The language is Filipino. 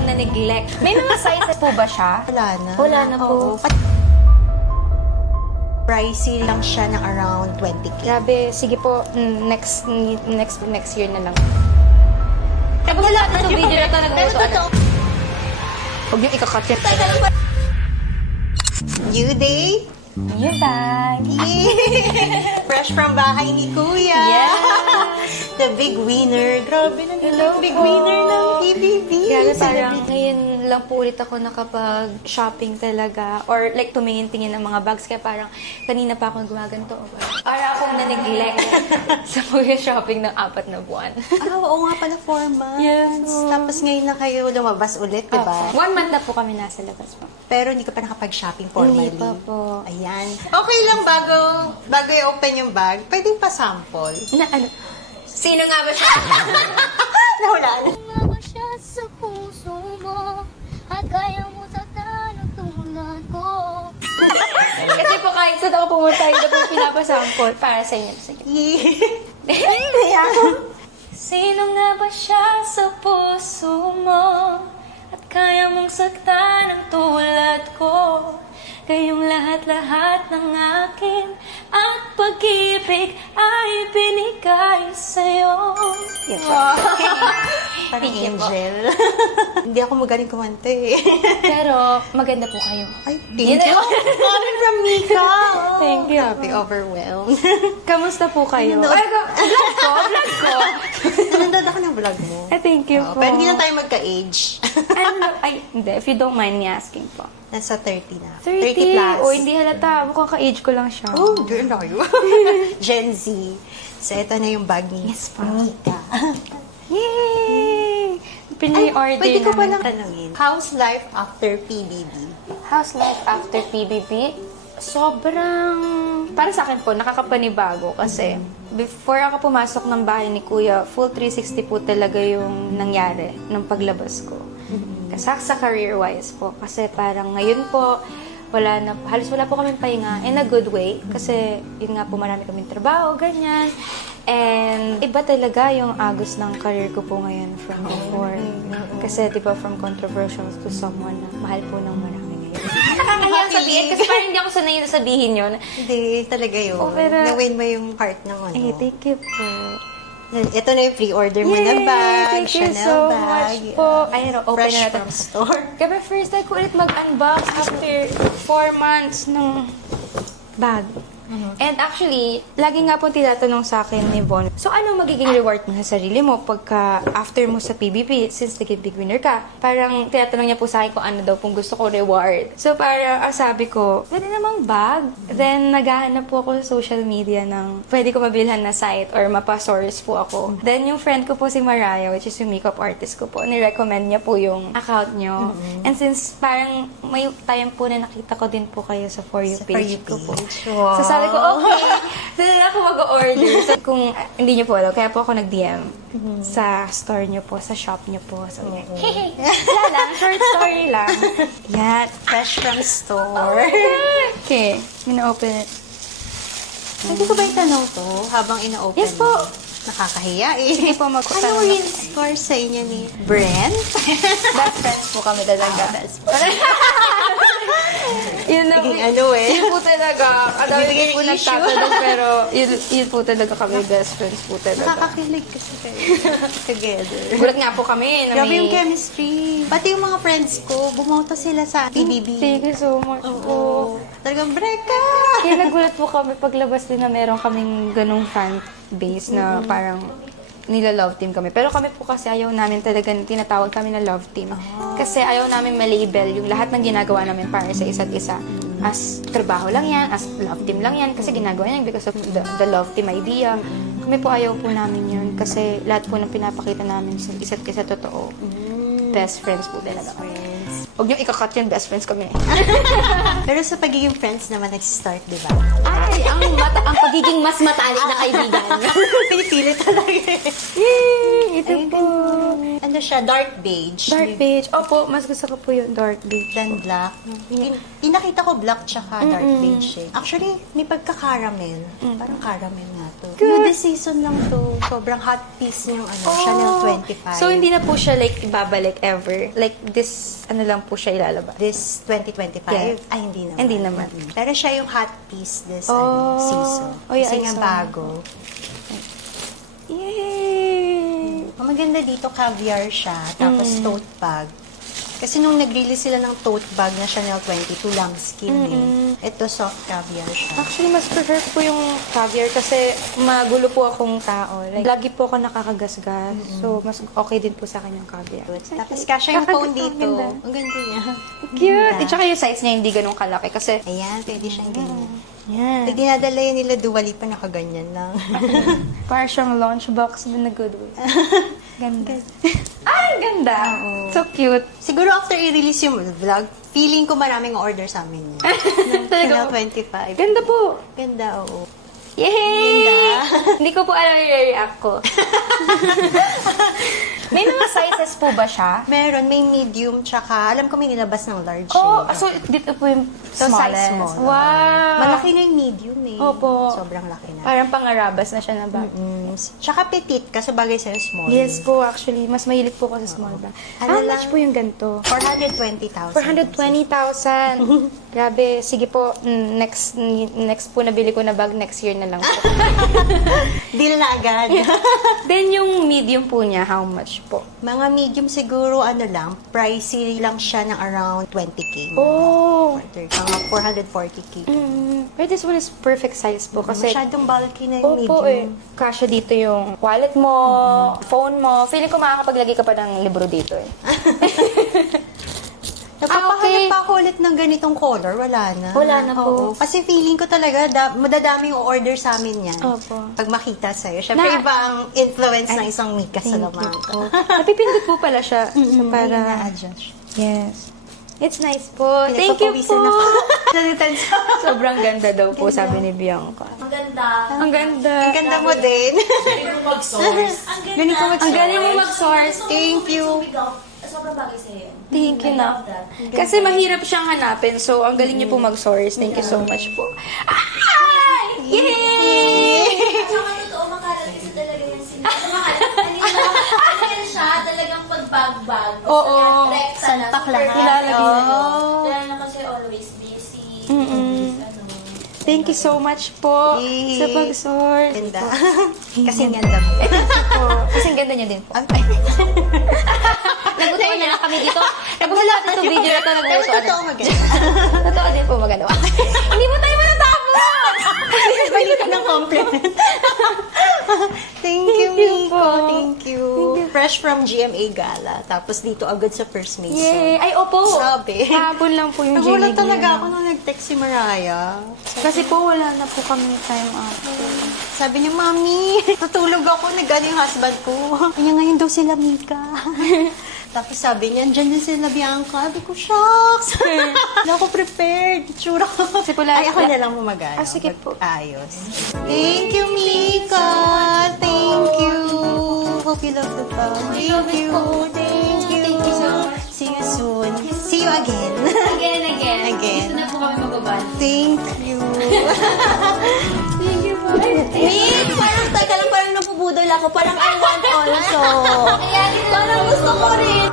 akong na-neglect. May mga sizes po ba siya? Wala na. Wala na po. Oo. Pricey lang siya ng around 20K. Grabe, sige po, next year na lang. Tapos lahat na itong video na ito nagluto. Huwag niyo ikakat yun. New day? New bag. Fresh from bahay ni Kuya. Yes. The big winner. Grabe na Hello big po. winner ng PBB. Grabe, parang ngayon lang po ulit ako nakapag-shopping talaga. Or like tumingin-tingin ng mga bags. Kaya parang kanina pa ako gumaganto. Para akong na-neglect sa pag-shopping ng 4 na buwan. Oo nga pala, 4 months. Yes. Tapos ngayon na kayo lumabas ulit, di ba? 1 month na po kami nasa labas po. Pero hindi ka pa nakapag-shopping formally. Hindi pa po. Ayan. Okay lang bago i-open yung bag, pwedeng pa-sample. Na ano? Sino nga ba siya? Nahulaan. Sumama siya sa puso mo at kaya mo saktan ang tulad ko. Kasi po kahit saan ako pumunta, hindi po pinapasample para sa inyo. Sige. Sino nga ba siya sa puso mo at kaya mong saktan ang tulad ko? Kayong lahat-lahat ng akin at pag-ibig ay binigay sa'yo. Yes, Wow. Parang Thank you po. angel. Hindi ako magaling kumanta eh. Pero maganda po kayo. Ay, thank you. Coming from Mika. Thank you. Grabe, overwhelmed. Kamusta po kayo? Nanonood- Ay, vlog ko. Nanonood ako ng vlog mo. Ay, thank you Oo, po. pero hindi na tayo magka-age. Ay, hindi. If you don't mind me asking po. Nasa 30 na. 30 plus. O, hindi halata. Mukhang ka-age ko lang siya. Oh, girl na kayo. Gen Z. So, ito na yung bag ni Yes, po. Mika. Yay! Pini-order Pwede ko namin. palang tanungin. How's life after PBB? How's life after PBB? Sobrang, para sa akin po, nakakapanibago kasi before ako pumasok ng bahay ni Kuya, full 360 po talaga yung nangyari ng paglabas ko. Sa career-wise po. Kasi parang ngayon po, halos wala po kaming pahinga in a good way. Kasi yun nga po, marami kaming trabaho, ganyan. And iba talaga yung agos ng career ko po ngayon from before. Kasi di ba from controversial to someone na mahal po ng marami ngayon. Nakakanyang sabihin kasi parang hindi ako sanay na sabihin yun. Hindi, talaga yun. Oh, pero- Na-win mo yung heart ng ano. Eh, thank you po. Ito na yung pre-order mo na bag. Thank you Chanel so bag. much po. Ayun, open Fresh na natin. from store. Kaya first time ko ulit mag-unbox after 4 months ng bag. And actually, lagi nga po tinatanong sa akin ni Von, so ano magiging reward mo sa sarili mo pagka after mo sa PBB, since naging big winner ka? Parang tinatanong niya po sa akin kung ano daw pong gusto ko reward. So parang sabi ko, pwede namang bag. Then naghahanap po ako sa social media ng pwede ko mabilhan na site or mapa-source po ako. Then yung friend ko po si Mariah, which is yung makeup artist ko po, ni-recommend niya po yung account niyo. And since parang may time po na nakita ko din po kayo sa For You Sa For page You ko po. page. Wow. So sabi ko, okay. Doon na ako mag-order. So kung hindi niyo po alam, kaya po ako nag-DM sa store niyo po, sa shop niyo po. So, hey, wala lang, short story lang. Yan. Fresh from store. Okay, gonna-open it. Pwede ko ba itanong to habang ina-open Yes po. mo? Nakakahiya eh. Sige po, Ano magkutanong. yung score sa inyo ni Brent? Best friends po kami talaga. Yun na po. Naging ano eh. Yun po talaga. Adami Bibigyan po ng issue. nagtatanong pero yun po talaga kami best friends po talaga. Nakakakilig kasi kayo. Together. Gulat nga po kami na Grabe may... yung chemistry. Pati yung mga friends ko, bumoto sila sa PBB. Thank you so much po. Oo. Talagang breka! Kaya nagulat po kami paglabas din na meron kaming ganung fan base na parang nila-love team kami. Pero kami po kasi ayaw namin talaga, tinatawag kami na love team. Kasi ayaw namin malabel yung lahat ng ginagawa namin para sa isa't isa. As trabaho lang yan, as love team lang yan. Kasi ginagawa yan because of the love team idea. Kami po ayaw po namin yun. Kasi lahat po ng pinapakita namin sa isa't isa totoo. Best friends po talaga kami. Huwag niyo ikakat yun, best friends kami. Pero sa pagiging friends naman nag-start, di ba? Ay, ang pagiging mas matalik na kaibigan. Pinipili talaga eh. Yay! Ito Ay, po. Ano Ano siya, dark beige. Dark beige. Opo, mas gusto ko po yung dark beige. Then black. Pinakita ko black tsaka dark beige eh. Actually, may pagka-caramel. Parang caramel nga to. New this season lang to. Sobrang hot piece yung Chanel 25. So, hindi na po siya like ibabalik ever. Like this, ano lang po siya ilalabas. This 2025? Yeah. Ay, hindi naman. Hindi naman. Pero siya yung hot piece this Oh. season. Oh, yeah, Kasi I nga saw. bago. Yay! Ang maganda dito, caviar siya. Tapos tote bag. Kasi nung nag-release sila ng tote bag na Chanel 22, lambskin eh. Ito soft caviar siya. Actually, mas prefer po yung caviar kasi magulo po akong tao. Like, lagi po ako nakakagasgas. So, mas okay din po sa akin yung caviar. Tapos kasha yung phone Kakagat- dito. ang ganda. Ang ganda niya. Cute! At saka yung size niya hindi ganun kalaki kasi Ayan, pwede siyang ganyan. yan. Pag dinadala yun nila Dua Lipa, nakaganyan lang. Parang siyang lunchbox in a good way. Ganda. Ay, ganda! So cute. Siguro after i-release yung vlog, feeling ko maraming order sa amin yan. Chanel 25. Ganda po. Ganda, oo. Yay! Ganda. Hindi ko po alam yung react ko. May mga sizes po ba siya? Meron, may medium, tsaka alam ko may nilabas ng large. Oh, eh. so dito po yung So, smallest. size small. Wow! Malaki na yung medium eh. Opo. Sobrang laki na. Parang pangarabas na siya na bag. Tsaka petite, kasi bagay sa'yo small. Yes po, actually. Mas mahilig po ako sa small bag. How Ano much lang? po yung ganito? 420,000. 420,000. Grabe. Sige po, next po nabili ko na bag next year na lang po. Deal na agad. Then yung medium po niya, how much po? Mga medium siguro, pricey lang siya ng around 20K. Oh! Mga 440K. But this one is perfect size po kasi Masyadong bulky na yung opo eh. medium. Kasya dito yung wallet mo, phone mo. Feeling ko makakapaglagay ka pa ng libro dito eh. Nagpapahanap pa ako ulit ng ganitong color. Wala na. Wala na po. Oo. Kasi feeling ko talaga, madadami yung order sa amin yan. Opo. Pag makita sa'yo. Siyempre, Na- iba ang influence ng isang Mika Thank you Salamanca. po. Napipindot po pala siya. So, para... Na-adjust. Yes. It's nice po. Thank you Pinagpapawisan po. ako. Nalitensa. Sobrang ganda daw po, sabi ni Bianca. Maganda. Ang ganda. Ang ganda mo din. Ang ganda. Galing ka mag-source. Ang galing mo mag-source. Thank you. Sobrang bagay sa'yo. Thank you na. Kasi mahirap siyang hanapin. So, ang galing niyo po mag-source. Thank you so much po. Ay! Yay! Tsaka totoo, makarating sa talaga yung Ano siya, talagang pagbag-bag. Oo. Santak lahat. Ilalagay na. Oo. Kaya na kasi always busy. Thank you so much po Yay. sa pag-source. Ganda. Kasi ang ganda mo. Po. Kasi ang ganda niya din po. Nagutuan na lang kami dito. Tapos lahat itong video na ito Pero nagutuan. totoo maganda. Totoo din po maganda. Hindi mo tayo matatapos! Balik ka ng compliment. Thank you, Thank you Miko. po. Thank you. Fresh from GMA Gala. Tapos dito agad sa First Mason. Yay! Ay, opo! Sabi. Hapon lang po yung Nagulat JD. talaga ako nung nag-text si Mariah. Kasi po wala na po kami time after. Sabi niya, Mami, tutulog ako. Nag-ano yung husband ko. Kanya ngayon daw sila, Mika. Tapos sabi niya, dyan din sila Bianca. Sabi ko, shucks. Hindi ako prepared. Tsura ko. Kasi po lahat- Ay, ako na lang mag-ano. Ah, sige po. Ayos. Thank you, Mika. Thank you. Hope you love the vlog. Thank you. Thank you. Thank you so much. See you soon. See you again. Again. Again. Dito na po kami magbabal. Thank you. Thank you po. Miss, parang nagbubudol ako. Parang I want also. Kaya, parang gusto ko rin.